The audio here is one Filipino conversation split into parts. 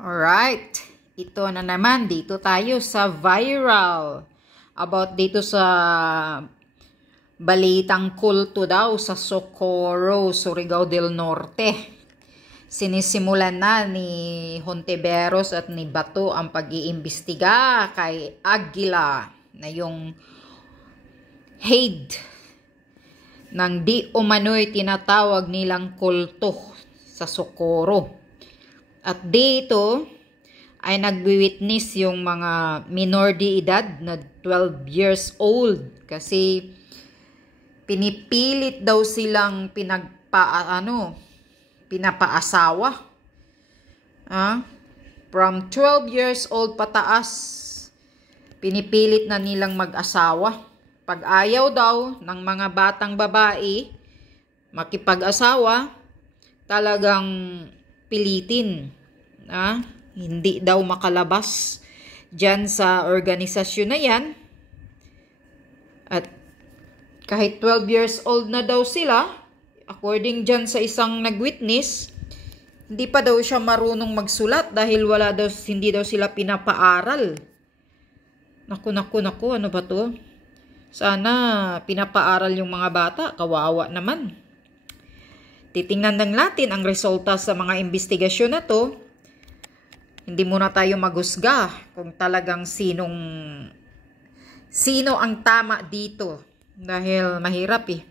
Alright, ito na naman, dito tayo sa viral. About dito sa balitang kulto daw sa Socorro, Surigao del Norte. Sinisimulan na ni Hontiveros at ni Bato ang pag-iimbestiga kay Aguila na yung head ng di umano'y tinatawag nilang kulto sa Socorro. At dito ay nagwi-witness yung mga minor de edad na 12 years old kasi pinipilit daw silang pinapaasawa. From 12 years old pataas, pinipilit na nilang mag-asawa. Pag ayaw daw ng mga batang babae makipag-asawa, talagang pilitin. Hindi daw makalabas dyan sa organisasyon na yan. At kahit 12 years old na daw sila, according dyan sa isang nag-witness, hindi pa daw siya marunong magsulat dahil hindi daw sila pinapaaral. Naku, ano ba to? Sana pinapaaral yung mga bata, kawawa naman. Titingnan lang natin ang resulta sa mga investigasyon na to. Hindi muna tayo maghusga kung talagang sino ang tama dito. Dahil mahirap eh.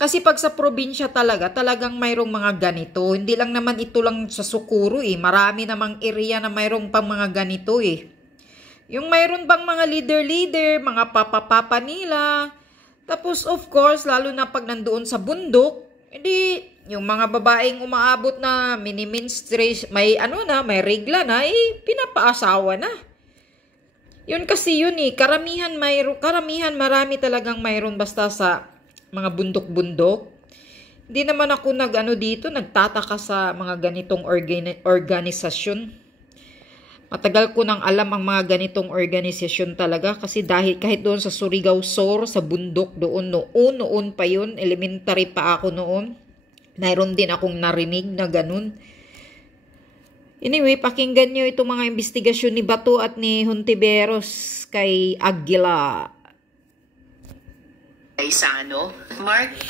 Kasi pag sa probinsya talagang mayroong mga ganito. Hindi lang naman ito lang sa Socorro eh. Marami namang area na mayroong pang mga ganito eh. Yung mayroon bang mga leader, mga papa nila. Tapos of course, lalo na pag nandoon sa bundok, hindi, yung mga babaeng umaabot na mini-menstruation, may regla na, pinapaasawa na. Yun kasi yun eh, karamihan marami talagang mayroon basta sa mga bundok-bundok. Hindi naman ako nagtataka sa mga ganitong organisasyon. Matagal ko nang alam ang mga ganitong organisasyon talaga kasi dahil kahit doon sa Surigao Sur, sa bundok doon noon pa yun, elementary pa ako noon. Mayroon din akong narinig na ganun. Anyway, pakinggan nyo itong mga investigasyon ni Bato at ni Hontiveros kay Aguila. Mark,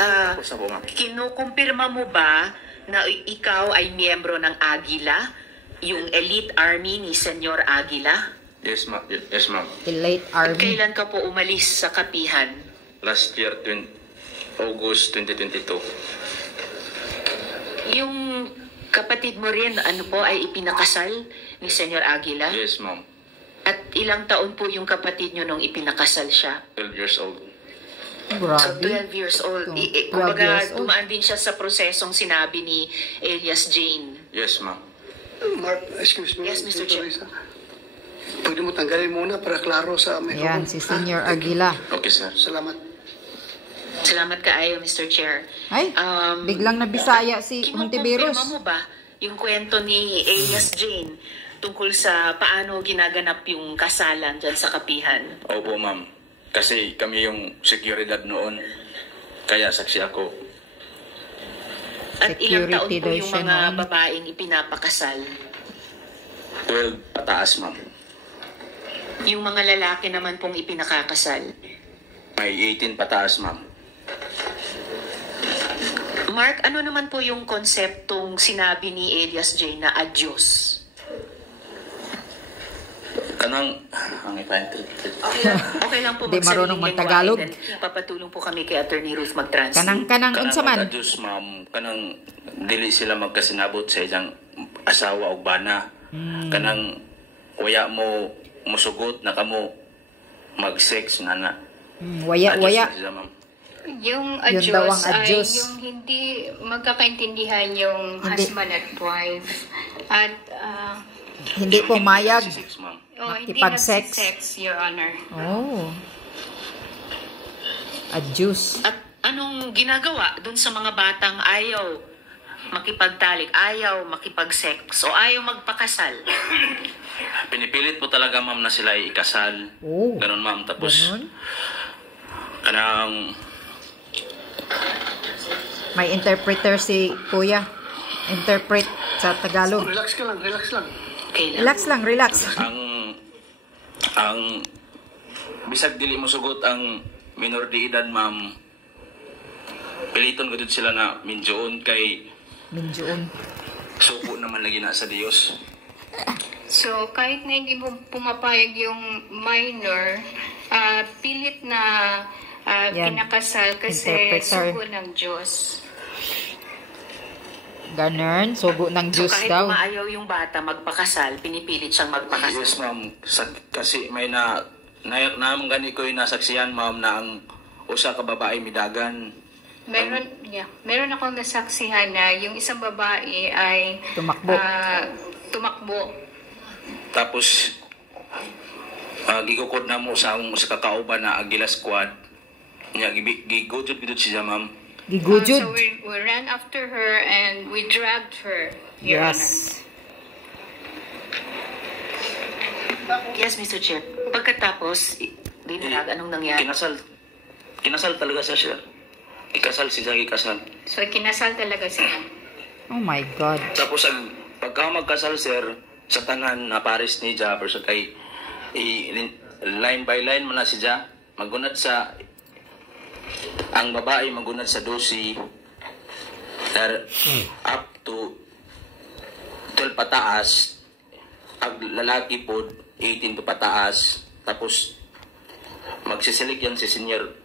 kinukumpirma mo ba na ikaw ay miyembro ng Aguila? Yung elite army ni Senyor Aguila? Yes, ma'am. Elite army. At kailan ka po umalis sa kapihan? Last year, August 2022. Yung kapatid mo rin, ay ipinakasal ni Senyor Aguila? Yes, ma'am. At ilang taon po yung kapatid nyo nung ipinakasal siya? 12 years old. Grabe. So, 12 years old. Kumbaga, dumaan din siya sa prosesong sinabi ni Elias Jane. Yes, ma'am. Mark, excuse me. Yes, Mr. Chair. Pwede mo tanggalin muna para klaro sa amin. Yan, si Senyor Aguila. Okay, sir. Salamat. Salamat kaayo, Mr. Chair. Ay, biglang nabisaya si Hontiveros. Kinukumpirma mo ba yung kwento ni Elias Jane tungkol sa paano ginaganap yung kasalan dyan sa kapihan? Opo, ma'am. Kasi kami yung seguridad noon. Kaya saksi ako. At ilang taon Security po daw yung siya mga noon. babaeng ipinapakasal? 12 pataas, ma'am. Yung mga lalaki naman pong ipinakakasal? May 18 pataas, ma'am. Mark, ano naman po yung konseptong sinabi ni Elias Jane na adyos? Kanang, ang ipainted. Okay lang po Di marunong magsariling magtagalog. lengguwahe, then papatulong po kami kay Attorney Ruth mag-translate. Kanang unsa man. Diyos, ma'am. Kanang, dili sila magkasinabot sa isang asawa o bana. Kanang, waya mo musugot na kamo mag-sex nga na. Waya. Adyos na sila, ma'am. Yung Yun daw ang adyos ay adyos. yung hindi magkakaintindihan yung Hindi. husband at wife. At Hindi pumayag. Sex, ma'am. hindi Makipag-sex. nagsisex, Your Honor. Oh. Adyos. At anong ginagawa dun sa mga batang ayaw makipagtalik, ayaw makipag-sex, o ayaw magpakasal? Pinipilit po talaga, ma'am, na sila ay ikasal. Oh. Ganun, ma'am. Tapos, Ganun. kanang, May interpreter si Kuya. Interpret sa Tagalog. Relax ka lang, relax lang. Okay lang. Relax lang, relax. Ang bisag dili mo sugot ang minor de edad, ma'am. Piliton ko dito sila na minjoon kay Minjoon. suko naman lagi na sa Dios. So, kahit na hindi mo pumapayag yung minor, pilit na Yan. kinakasal kasi Interpreter. sugo ng Diyos. Ganun, sugo ng So Diyos kahit daw. maayaw yung bata magpakasal, pinipilit siyang magpakasal. Yes, ma'am. Kasi may namang gani ko yung nasaksiyan, ma'am, na ang usa ka babae midagan. Meron akong nasaksihan na yung isang babae ay Tumakbo. tumakbo. Tapos, gigukod na mo sa kakauban na Agila Squad. Gigudod siya, ma'am. Gigujud. So we ran after her and we dragged her. Your Honor. Yes. Yes, Mr. Chair. Pagkatapos, dinarag, anong nangyari? Kinasal talaga siya. Ikasal siya, ikasal. So kinasal talaga siya. Oh my God. Tapos, pagka magkasal, sir, sa tanan na pares ni Ja, pero kay line by line mo na si Ja, magunad sa ang babae magunad sa 12 up to 12 pataas, ang lalaki po 18 to pataas. Tapos magsisilik yan si Senior,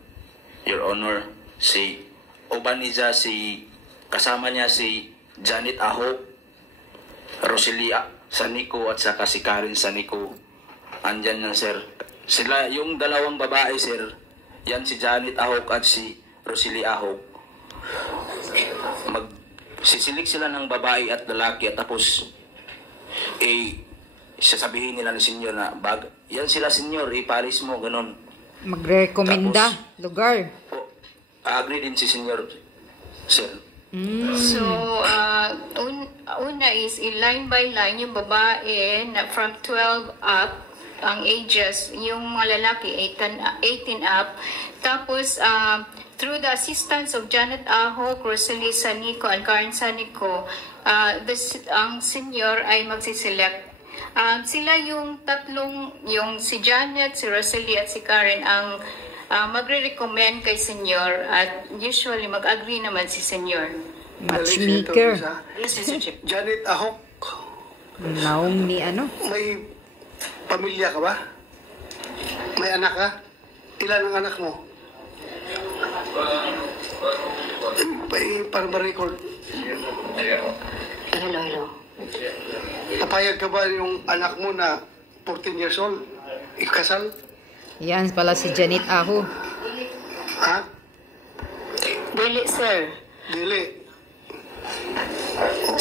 Your Honor, si uban niya, si kasama niya si Janet Ahok, Roselia Sanico at saka si Karen Sanico. Andyan yan, sir. Sila yung dalawang babae, sir. Yan si Janet Ahok at si Roselia Ahok. Magsisilik sila ng babae at lalaki at tapos sasabihin nila ng senyor na yan sila, senyor, ipalis mo, ganun. Magrekomenda lugar. Agree din si senyor, sir. So, una is line by line yung babae na from 12 up ang ages, yung mga lalaki 18 up. Tapos, through the assistance of Janet Ahok, Rosalie Sanico, and Karen Sanico, ang senior ay magsiselect. Sila yung tatlong, yung si Janet, si Rosalie at si Karen ang magre-recommend kay senior at usually mag-agree naman si senior. Matchmaker. Yes, Mr. Chair. Janet Ahok, Naong ni ano? may pamilya ka ba? May anak ka? Ilan ang anak mo? Para ma-record. Hello. Napayag ka ba yung anak mo na 14 years old? Ikasal? Yan pala si Janet Aho. Ha? Dili, sir. Dili.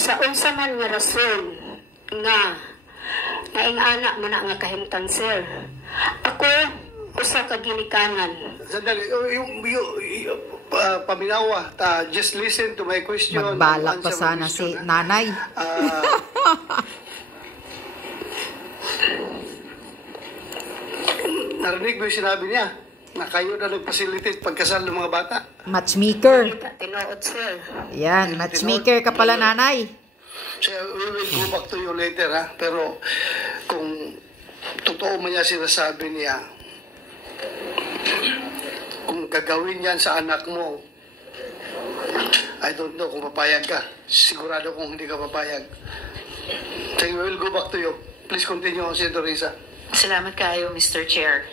Sa unsa man nga rason nga naing anak mo na nga kahimtang, sir. Ako, usa ka ginikanan. Sandali, paminawa, just listen to my question. Magbalak pa Answer my sana si question, ha? nanay. Narinig mo yung sinabi niya na kayo na nag-facilitate pagkasal ng mga bata. Matchmaker. Tinuod, sir. Yan, matchmaker ka pala nanay. So, we will go back to you later, ha? Pero kung totoo man niya sinasabi niya, kung gagawin yan sa anak mo, I don't know kung papayag ka. Sigurado kung hindi ka papayag. So, we will go back to you. Please continue, Senator Risa. Salamat kayo, Mr. Chair.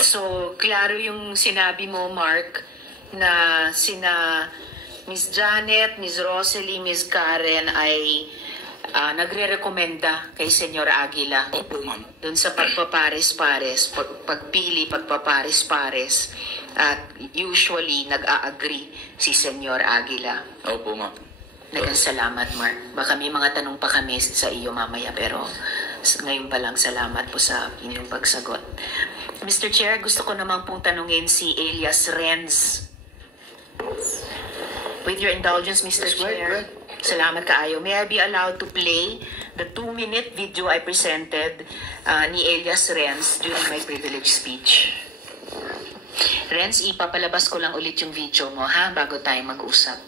So, klaro yung sinabi mo, Mark, na sina Miss Janet, Miss Rosalie, Miss Karen ay nagre-rekomenda kay Senyor Aguila. Opo, ma'am. Doon sa pagpapares-pares, pagpili, pagpapares-pares. At usually, nag-a-agree si Senyor Aguila. Opo, ma'am. Salamat, Mark. Baka may mga tanong pa kami sa iyo mamaya, pero ngayon pa lang salamat po sa inyong pagsagot. Mr. Chair, gusto ko naman pong tanungin si Elias Renz. With your indulgence, Mr. Yes, Chair. right. Salamat kaayo. May I be allowed to play the 2-minute video I presented ni Elias Renz during my privilege speech? Renz, ipapalabas ko lang ulit yung video mo, ha? Bago tayo mag-usap.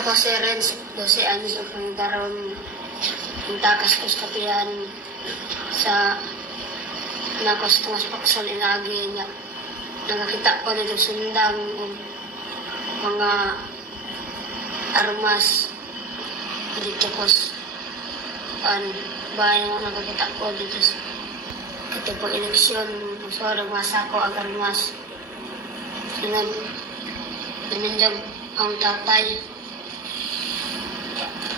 Ako si Renz, 12 anos ang pangkaroon ng takas ko sa kapihan sa nakos-tungas paksal inagi niya. Nakakita ko dito sundang mga armas dito ko bahay mo nakakita ko dito sa katipong eleksyon. So, nagmasa ko ang armas. Namindag ang tatay.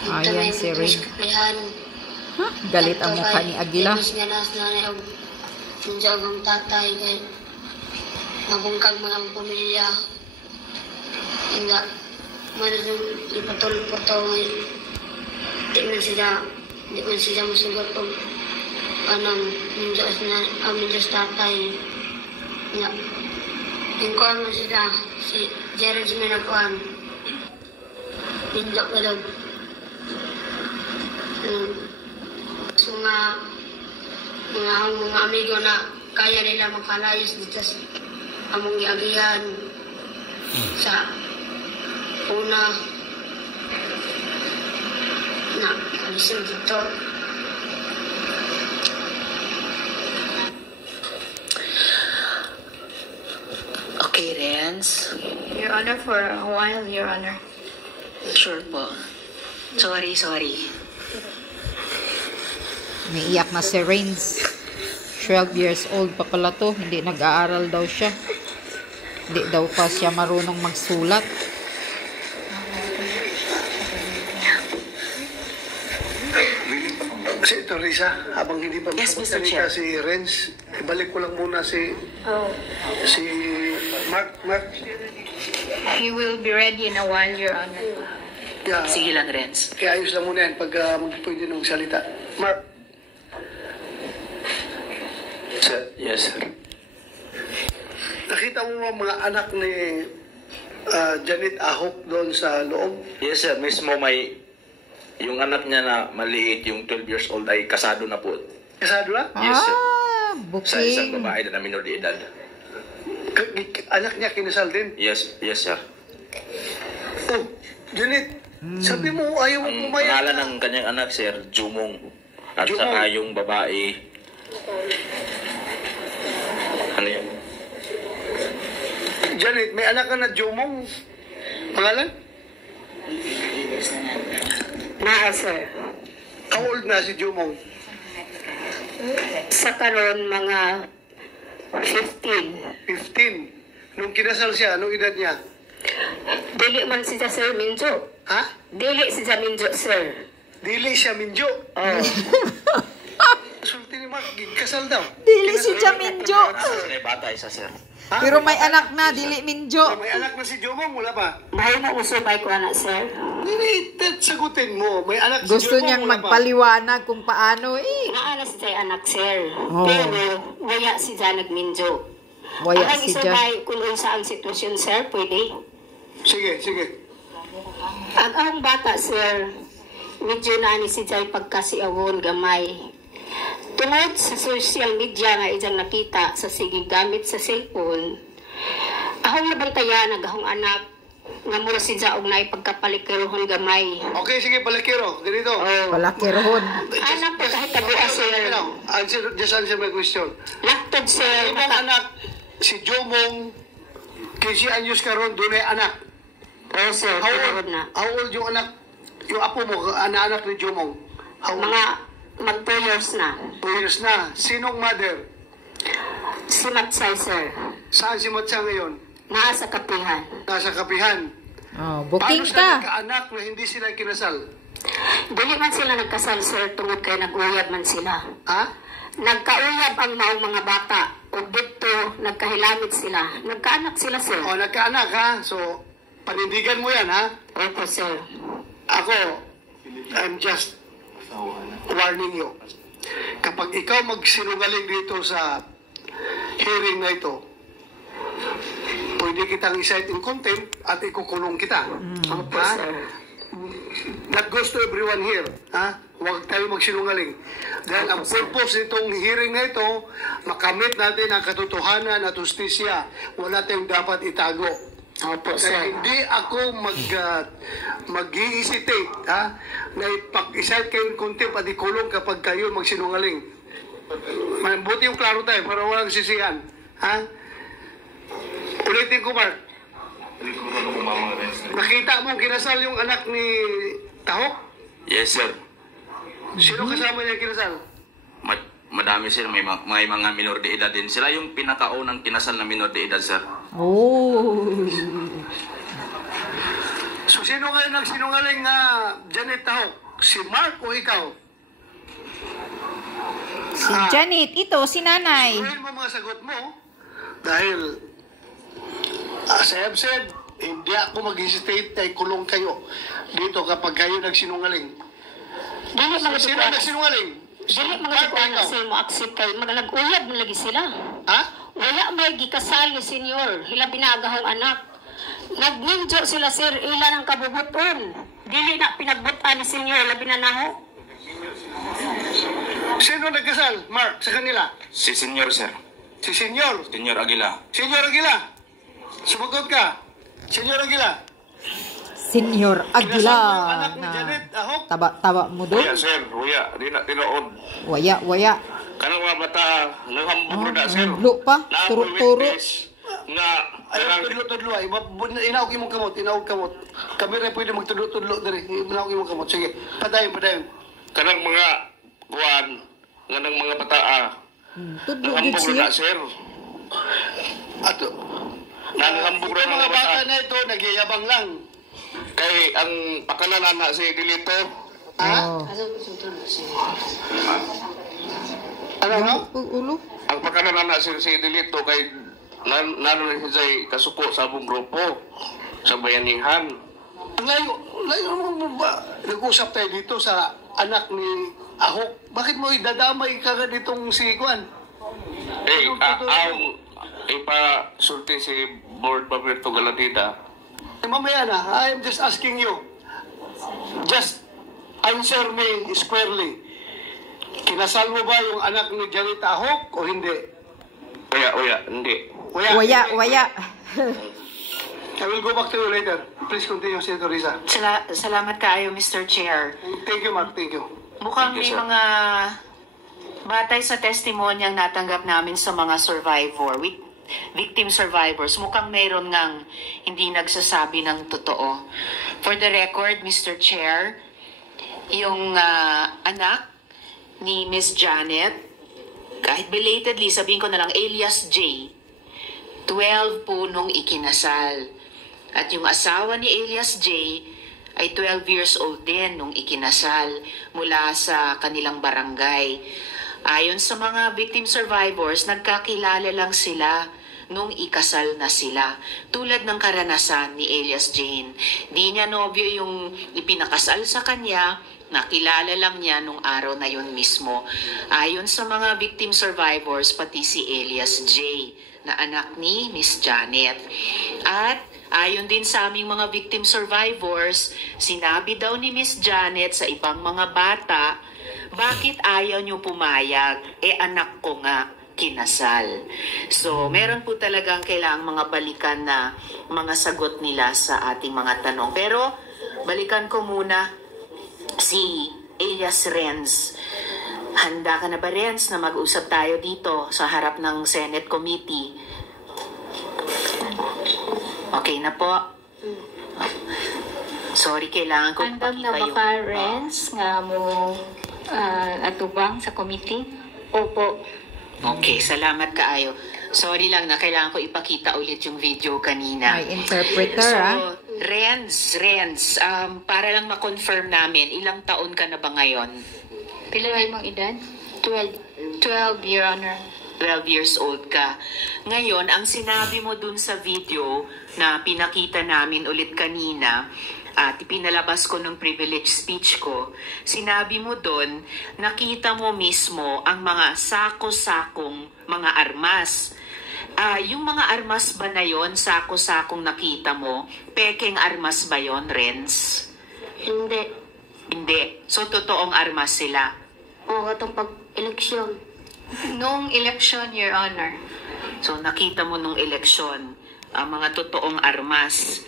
Ayan si Rin. Galit ang mukha ni Aguila. Nandiyan ang tatay kay mabungkag mo ang pamilya. Hingga manadong ipatulpo-to ngayon. Di man sila masugot pag nandiyan Diyos tatay. Hingga yung kuhan mo sila si Jared Minakuan. Nindok na daw. So mga amigo na kaya nila makalayos dito sa among giagihan sa una na alisin dito. Okay, Renz. Your Honor, for a while, Your Honor. Sure po. Sorry. Naiiyak na si Renz. 12 years old pa pala to. Hindi nag-aaral daw siya. Hindi daw pa siya marunong magsulat. Senator Risa, habang hindi pa Yes, Mr. magsalita Chair. si Renz, ibalik ko lang muna si Mark. He will be ready in a while, Your Honor. Yeah, Sige lang, Renz. kaya ayos lang muna yan pag pwede nung salita. Mark. Sir, yes, sir. Nakita mo ba mga anak ni Janet Ahok doon sa loob? Yes, sir. Mismo yung anak niya na maliit, yung 12 years old ay kasado na po. Kasado na? Yes, sir. Sa isang Booking. babae na minor de edad. Anak niya kinasal din? Yes, sir. Oh, Janet, sabi mo ayaw mo Ang pumayag. pangalan ng kanyang anak, sir, Jumong. At Jumong. saka yung babae, ano yun? Janet, may anak ka na Jumong. Pangalan? Naa, sir. How old na si Jumong? Sa karon mga 15. 15. Nung kinasal siya, anong edad niya? Dili man siya, sir, Minjo. Ha? Dili siya, Minjo, sir. Dili siya minjo. Oh. Sulti ni Mark, kasal daw. Dili si Jaminjo. May bata isa, sir. Ha? Pero may anak na, dili Minjo. May anak na si Jumong, wala pa? Bahay mo usubay ko, anak, sir. Hindi, sagutin mo. May anak si Gusto Jumong, niyang wala pa? magpaliwanag kung paano Naana siya anak, sir. Oh. Pero waya siya nagminjo. Waya Ang si isa Jan. bay kung unsa ang sitwasyon, sir, pwede. Sige. Ang bata, sir, medyo na ni si Jai pagkasiawon gamay. Tungod sa social media nga ijang nakita sa sige gamit sa cellphone, ahong nabantayan nagahong anak nga mura si Jai og naay pagkapalikirohon gamay. Okay, sige, palakiro. Ganito. Palakirhon. Anak pa kahit tabuas, sir. Just answer my question. Laktod, sir. Ibang anak, si Jumong, 15 anyos karon doon ay anak. Oh, sir, How na. old yung anak, yung apo mo, anak ni Jumong? How old? Mga mag 2 years na. 2 years na. Sinong mother? Si Matsay, sir. Saan si Matsa ngayon? Naa sa kapihan. Nasa kapihan. Oh, Paano booking sila ka. nagkaanak na hindi sila kinasal? Dili man sila nagkasal, sir, tungod kay nag-uyab man sila. Ha? Nagkauyab ang maong mga bata. O dito, nagkahilamit sila. Nagkaanak sila, sir. O, nagkaanak ha? So, panindigan mo yan ha? Opo, sir. Ako, I'm just warning you. Kapag ikaw magsinungaling dito sa hearing na ito, pwede kitang i-cite in contempt at ikukulong kita. Opo, Ha? sir. That goes to everyone here. Ha? Huwag tayo magsinungaling. Dahil ang purpose nitong hearing na ito, makamit natin ang katotohanan at justisya. Wala tayong dapat itago. Opo, Kaya sir. hindi ako mag-i-hesitate, ha? Na ipag-isite kayong contempt at ikulong kapag kayo magsinungaling. Buti yung klaro tayo para walang sisihan. Ha? Ulitin ko, Mark. Nakita mo kinasal yung anak ni Tahok? Yes, sir. Sino kasama niya kinasal? Madami, sir. May mga minor de edad din. Sila yung pinakaunang kinasal na minor de edad, sir. Oh. So, sino ngayon nagsinungaling na Janet Tahok? Si Mark o ikaw? Si Janet, ito, si nanay. Suhin mo mga sagot mo. Dahil, as I have said, hindi ako mag-hesitate na ikulong kayo dito kapag kayo nagsinungaling. Dili mga Sino nagsinungaling? Dili mga Mark o tukuan ikaw? sa mo accept kay magalag-uyab na lagi sila. Ha? Wala may gikasal ni senyor, hila binagahong anak. Nagninjo sila sir, ila ng kabubuton. Dili na pinagbutan ni senyor, labi na naho. Sino nagkasal, Mark, sa kanila? Si Senyor, sir. Si Senyor. Senyor Aguila. Senyor Aguila. Sumagot ka. Senyor Aguila. Senyor Aguila. Kinasal mo yung anak ni Janet Ahok? Taba mo doon. Waya, sir. Waya. Di na tinuod. Waya. Kanang mga bata, naghambog na, sir. Hamblo pa. Turo-turo. witness nga, Ayaw, tudlo-tudlo ay. Inaog imong kamot, inaog kamot. Kami rin pwede magtudlo-tudlo diri. Inaog imong kamot. Sige, padayon. kanang mga kuwan, nga ng mga bata, Tudlo gid naghambog siya. na, sir. Ato. Naghambog Ito na mga mga bata bata. na ito, nagyayabang lang. Kay ang pakananan na si Dilito, Ha? Oh. Ano? Ulo. ang pakananan na si Dilito kay naroon siya kasuko sa abong grupo sa bayanihan. Layo mo ba? Nag-usap tayo dito sa anak ni Ahok. Bakit mo idadamay ka ditong si Kwan? Ang ipasulti si Board Paberto Galatida. Mamaya na, I am just asking you. Just answer me squarely. Kinasal mo ba yung anak ni Janet Ahok o hindi? Waya, hindi. Waya. I will go back to you later. Please continue, Senator Risa. Salamat kaayo, Mr. Chair. Thank you, Mark. Thank you. Mukhang Thank may you, sir. mga batay sa testimonyang natanggap namin sa mga victim survivors, mukhang mayroon ngang hindi nagsasabi ng totoo. For the record, Mr. Chair, yung anak ni Miss Janet, kahit belatedly, sabihin ko na lang, alias J, 12 po nung ikinasal. At yung asawa ni alias J ay 12 years old din nung ikinasal mula sa kanilang barangay. Ayon sa mga victim survivors, nagkakilala lang sila nung ikasal na sila. Tulad ng karanasan ni alias Jane. Di niya nobyo yung ipinakasal sa kanya, nakilala lang niya nung araw na yun mismo. Ayon sa mga victim survivors, pati si alias J, na anak ni Miss Janet. At ayon din sa aming mga victim survivors, sinabi daw ni Miss Janet sa ibang mga bata, bakit ayaw niyo pumayag? Anak ko nga kinasal. So, meron po talagang kailangang mga balikan na mga sagot nila sa ating mga tanong. Pero, balikan ko muna si alias Renz. Handa ka na ba, Renz, na mag-usap tayo dito sa harap ng Senate Committee? Okay na po. Sorry, kailangan ko Andam ipakita na ba yung... ka, Renz, nga mo atubang sa committee? Opo. Okay, salamat kaayo. Sorry lang na kailangan ko ipakita ulit yung video kanina. May interpreter, So, Renz, para lang ma-confirm namin, ilang taon ka na ba ngayon? Pila ba mong edad? 12, Your Honor. 12 years old ka. Ngayon, ang sinabi mo dun sa video na pinakita namin ulit kanina, at ipinalabas ko ng privilege speech ko, sinabi mo dun, nakita mo mismo ang mga sako-sakong mga armas. Yung mga armas ba na yon, sako-sakong nakita mo, pekeng armas ba yon, Renz? Hindi. Hindi. So, totoong armas sila. O, katong pag-eleksyon. Nung election, Your Honor. So, nakita mo nung eleksyon. mga totoong armas.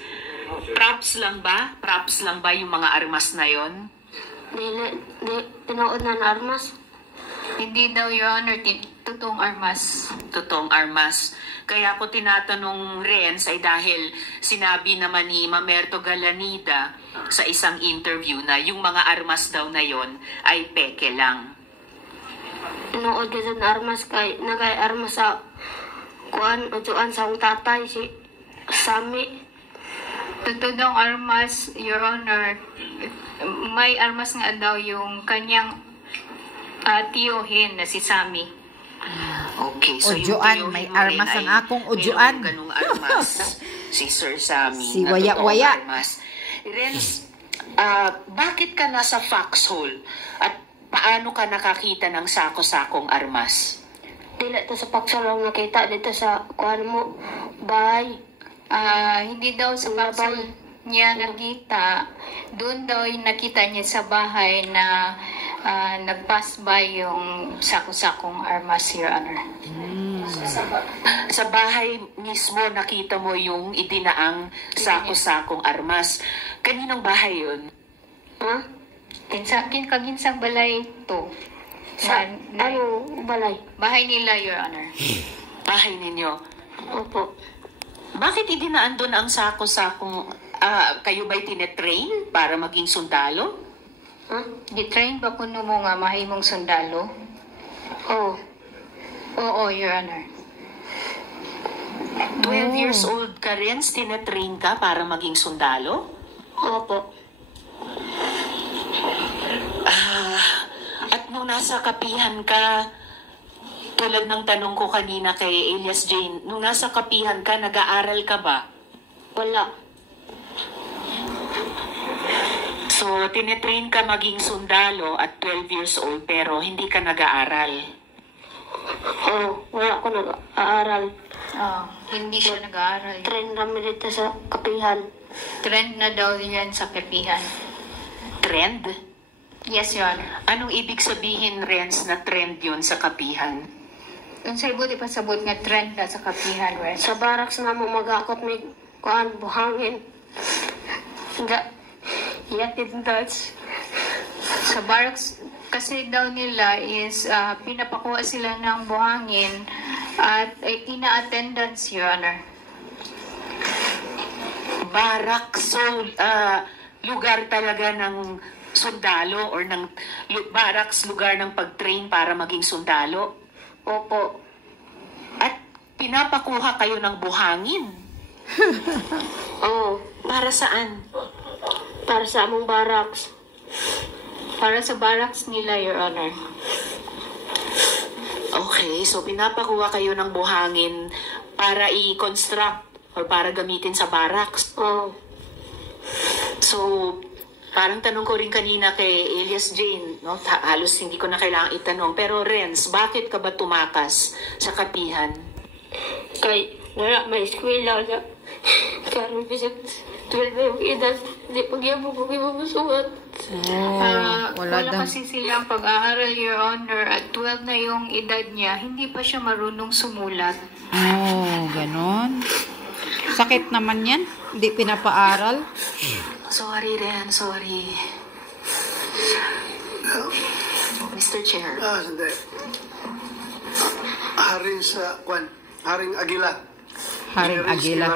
Props lang ba? Props lang ba yung mga armas na yon? Di, tinuod na na armas. Hindi daw, Your Honor, totoong armas. Totoong armas. Kaya ako tinatanong Renz ay dahil sinabi naman ni Mamerto Galanida sa isang interview na yung mga armas daw na yon ay peke lang. Tinuod ka na armas kay nagay armas sa kuan ujuan sa akong tatay si Sami. Totoong armas, Your Honor, may armas nga daw yung kanyang tiyuhin na si Sami. Okay, so Ujuan, yung may tiyuhin mo rin armas ay ang akong ujuan. merong ganung armas. Si Sir Sammy. Si na Waya totoong Waya. armas. Renz, bakit ka nasa foxhole? At paano ka nakakita ng sako-sakong armas? Dili to sa paksalong nakita dito sa kuan mo bahay. Hindi daw sa bahay niya nakita. Doon daw yung nakita niya sa bahay na nag-pass by yung sako-sakong armas, Your Honor. Sa bahay mismo nakita mo yung idinaang sako-sakong armas. Kaninong bahay yun? Ha? Kaginsang balay to. Ano balay? Bahay nila, Your Honor. Bahay ninyo. Opo. Bakit idinaan doon ang sako-sakong... kayo ba'y tinetrain para maging sundalo? Ha? Di-train ba kuno mo nga mahimong sundalo? Oh. Oo, Your Honor. 12 years old ka rin, tinetrain ka para maging sundalo? Opo. At nung nasa kapihan ka, tulad ng tanong ko kanina kay Elias Jane, nung nasa kapihan ka, nag-aaral ka ba? Wala. So, tinetrain ka maging sundalo at 12 years old pero hindi ka nag-aaral. Oh, wala ko nag-aaral. Hindi siya nag-aaral. Train kami dito sa kapihan. Trend na daw yan sa kapihan. Trend? Yes, Your Honor. Anong ibig sabihin, Renz, na trend yun sa kapihan? Kung sa ibuti pa sabot nga trend na sa kapihan, Renz. Sa barracks na mo magakot may kuan buhangin. Yatid Dutch. Sa barracks kasi daw nila is pinapakuha sila ng buhangin at ina-attendance, Your Honor. Barracks, so lugar talaga ng sundalo or ng barracks, lugar ng pag-train para maging sundalo? Opo. At pinapakuha kayo ng buhangin? Oo. Para saan? Para sa among barracks. Para sa barracks nila, Your Honor. Okay, so pinapakuha kayo ng buhangin para i-construct or para gamitin sa barracks. Oo. So, parang tanong ko rin kanina kay Elias Jane, no? Halos hindi ko na kailangang itanong. Pero Renz, bakit ka ba tumakas sa kapihan? Kay wala may eskwela na. Karon bisag 12 yung edad. Di pagyamo ko imamusuhat. Wala kasi silang pag-aaral, Your Honor, at 12 na yung edad niya, hindi pa siya marunong sumulat. Oh, ganon. Sakit naman yan. Hindi pinapaaral. Sorry, Ren, sorry. Mr. Chair. Sandali. Haring sa, Haring Aguila. Haring Aguila.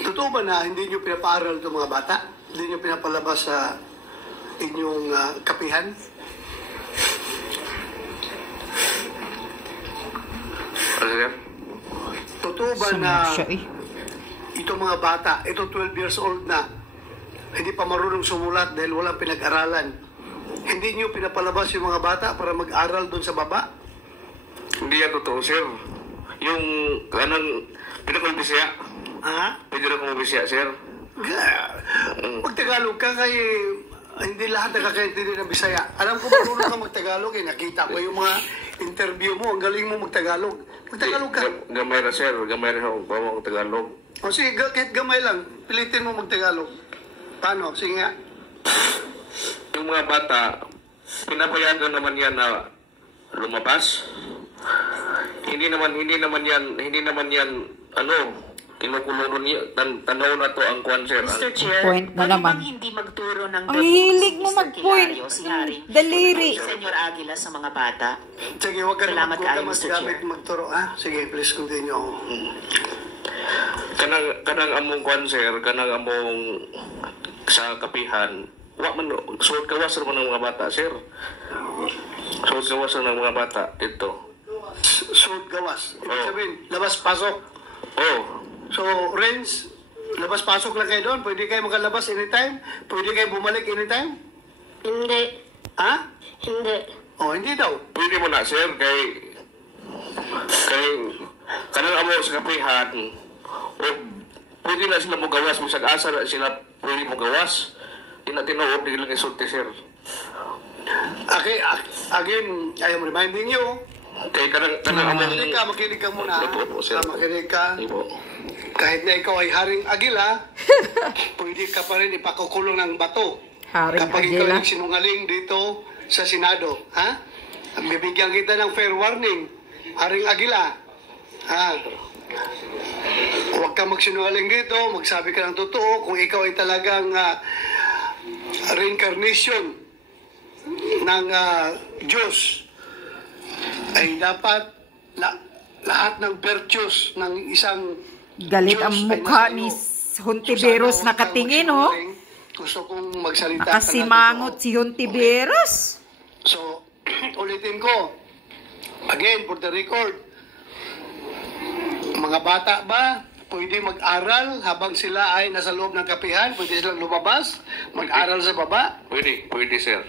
Totoo ba na hindi nyo pinapaaral itong mga bata? Hindi nyo pinapalabas sa inyong kapihan? Totoo ba na itong mga bata, ito 12 years old na, hindi pa marunong sumulat dahil walang pinag-aralan, hindi nyo pinapalabas yung mga bata para mag-aral doon sa baba? Hindi yan totoo, sir. Yung kanang pinakumbisya. Ha? Pwede na kumbisya, sir. Mag-Tagalog ka kay hindi lahat nakakaintindi ng Bisaya. Alam ko marunong ka mag-Tagalog eh. Nakita ko yung mga interview mo. Ang galing mo mag-Tagalog. Mag-Tagalog ka. Gamay na, sir. Gamay na ako. Bawang Tagalog. O sige, kahit gamay lang. Pilitin mo mag-Tagalog. Paano? Sige nga. Yung mga bata, pinapayagan naman yan na lumabas. hindi naman yan ano, kinukulong niya, tanaw na to ang kwan, sir. Mr. Chair, Point na ano naman. bang hindi magturo ng Ang hilig mo Mr. mag-point. Kilario, si Haring, Daliri. Senyor Aguila sa mga bata? Sige, huwag ka Salamat na kayo, Mr. maggamit Chair. magturo, ha? Sige, please continue. Kanang among kwan, sir, kanang among sa kapihan, wa man suot kawas man ng mga bata, sir. Suot kawas ng mga bata dito. Suot gawas. Ibig Oo. sabihin, labas-pasok. Oh, So, Renz, labas-pasok lang kayo doon. Pwede kayo makalabas anytime. Pwede kayo bumalik anytime. Hindi. Ha? Hindi. Oh, hindi daw. pwede mo na, sir, kay kanang amo sa kapihan, o pwede na sila mo gawas, bisag asa na sila pwede mo gawas. Di na tinuod, di lang isulti, sir. Okay, again, I am reminding you. Kay kanang amo... Makinig ka muna. Opo, sir. Makinig ka. Opo. Kahit na ikaw ay Haring Agila, pwede ka pa rin ipakukulong ng bato. Haring Kapag ikaw Agila. ay sinungaling dito sa Senado. Ha? Bibigyan kita ng fair warning. Haring Agila. Ha? Huwag ka magsinungaling dito. Magsabi ka ng totoo. Kung ikaw ay talagang reincarnation ng Diyos, ay dapat lahat ng virtues ng isang Galit Diyos ang ay mukha nasa ni iyo. Hontiveros So, sana nakatingin, huwag oh. kang magsinungaling. Gusto kong magsalita. Nakasimangot si Hontiveros. So, ulitin ko. Again, for the record, mga bata ba pwede mag-aral habang sila ay nasa loob ng kapihan? Pwede silang lumabas? Mag-aral sa baba? Pwede, sir.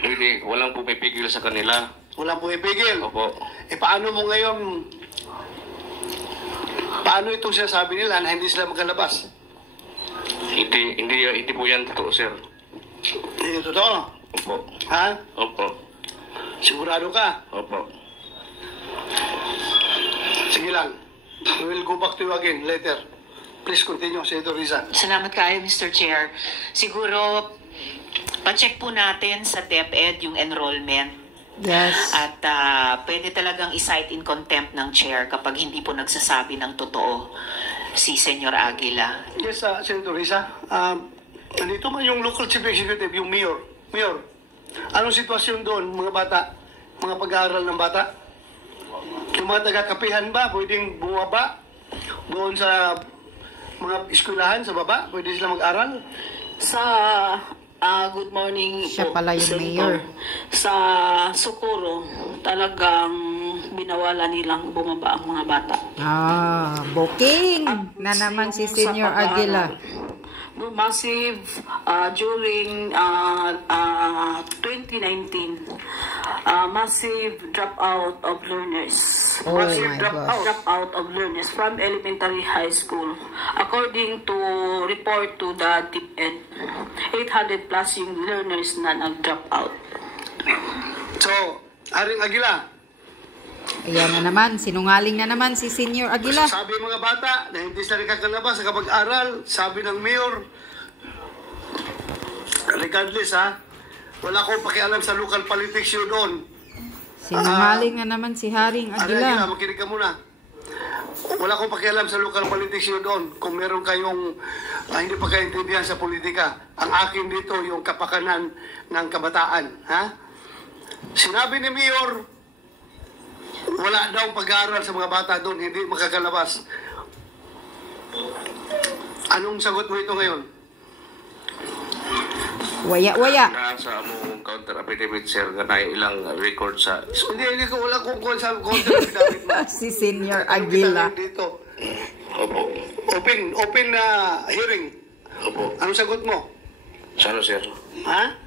Pwede. Walang pumipigil sa kanila. Walang pumipigil. Opo. Paano mo ngayon, paano itong sinasabi nila na hindi sila magkalabas? Hindi po yan totoo, sir. Hindi totoo. Opo. Ha? Opo. Sigurado ka? Opo. Sige lang. We will go back to you again later. Please continue, Senator Riza. Salamat kayo, Mr. Chair. Siguro, pa-check po natin sa DepEd yung enrollment. Yes. At pwede talagang i-cite in contempt ng chair kapag hindi po nagsasabi ng totoo si Senyor Aguila. Yes, Senator Riza. Nandito man yung local chief executive, yung mayor. Mayor, anong sitwasyon doon, mga bata? Mga pag-aaral ng bata? Yung mga taga-kapihan ba, pwedeng bumaba doon sa mga eskwelahan sa baba? Pwede sila mag-aral? Sa good morning Siya po, pala yung Senator. mayor. Sa Socorro, talagang binawala nilang bumaba ang mga bata. Booking na naman si Yung Senyor sa pag-aaral, Aguila. massive during 2019, massive dropout of learners. Oh Massive my gosh. dropout of learners from elementary high school. According to report to the DepEd, 800 plus yung learners na nag-drop out. So, Haring Agila, Ayan na naman, sinungaling na naman si Senyor Aguila. sabi mga bata na hindi sila nakakalabas sa kapag-aral, sabi ng mayor, regardless wala akong pakialam sa local politics yun doon. Sinungaling na naman si Haring Agila, Aguila. makinig ka muna. Wala akong pakialam sa local politics yun doon. Kung meron kayong hindi pa kaintindihan sa politika, ang akin dito yung kapakanan ng kabataan. Ha? Sinabi ni mayor, wala daw pag-aaral sa mga bata doon, hindi makakalabas. Anong sagot mo ito ngayon? Waya-waya. Nasa among counter affidavit, sir, nga na ilang record sa... Hindi ko wala kung sa counter affidavit mo. Si Senyor Anong Aguila. kita dito? Opo. Open na hearing. Opo. Anong sagot mo? Saan, sir? Ha?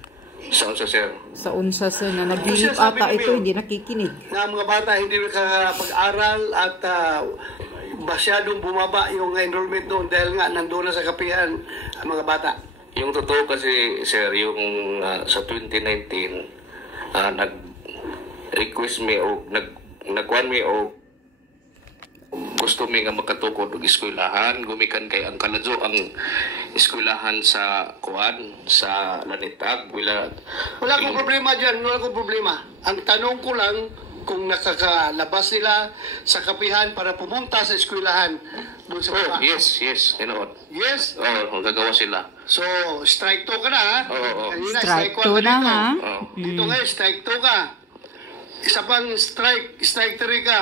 Saan sa, sir? Sa unsa sir na naglilip Kasi sabi ata ni ito, Mayor, hindi nakikinig. Na mga bata hindi nakapag-aral at masyadong bumaba yung enrollment doon dahil nga nandoon na sa kapihan ang mga bata. Yung totoo kasi, sir, yung sa 2019, nag-request me o nagkuhan me o gusto mi nga makatukod og eskwelahan, gumikan kay ang kaladyo ang eskwelahan sa kuan sa Lanitag Wala akong problema dyan, wala akong problema. Ang tanong ko lang, kung nakakalabas nila sa kapihan para pumunta sa eskwelahan doon sa baba. Yes, ganoon. Yes? Gagawa sila. So, strike 2 ka na, ha? Oo. Kanina, Strike 2 1 ka na, dito. ha? Dito ngayon, strike 2 ka. Isa pang strike 3 ka.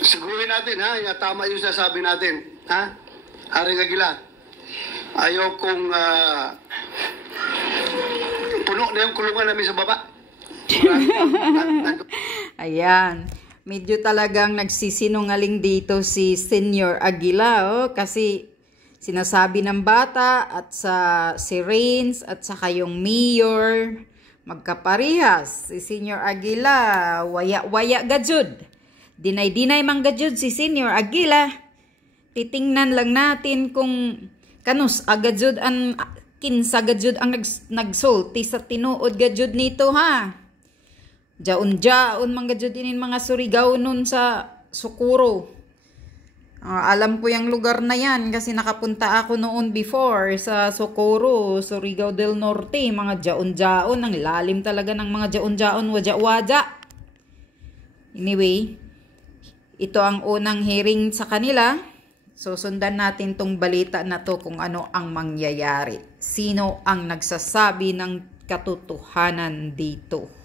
Sigurin natin, ha? Tama yung sasabi natin. Ha? Haring Aguila. Ayaw kong puno na yung kulungan namin sa baba. Ayan. Medyo talagang nagsisinungaling dito si Senior Aguila, oh, kasi sinasabi ng bata at si Rains at saka yung mayor magkaparihas. Si Senior Aguila, waya-waya gajud. Dinay-dinay mang gajud si Senior Aguila. Titingnan lang natin kung kanus agajud ang kinsa gajud ang nagsulti sa tinuod gajud nito, ha. Jaon mang gajud inin mga Surigao nun sa Sukuro. Alam ko yung lugar na yan kasi nakapunta ako noon before sa Socorro, Surigao del Norte. Mga jaon-jaon, ang lalim talaga ng mga jaon-jaon, waja-waja. Anyway, ito ang unang hearing sa kanila. Susundan natin tong balita na to kung ano ang mangyayari. Sino ang nagsasabi ng katotohanan dito?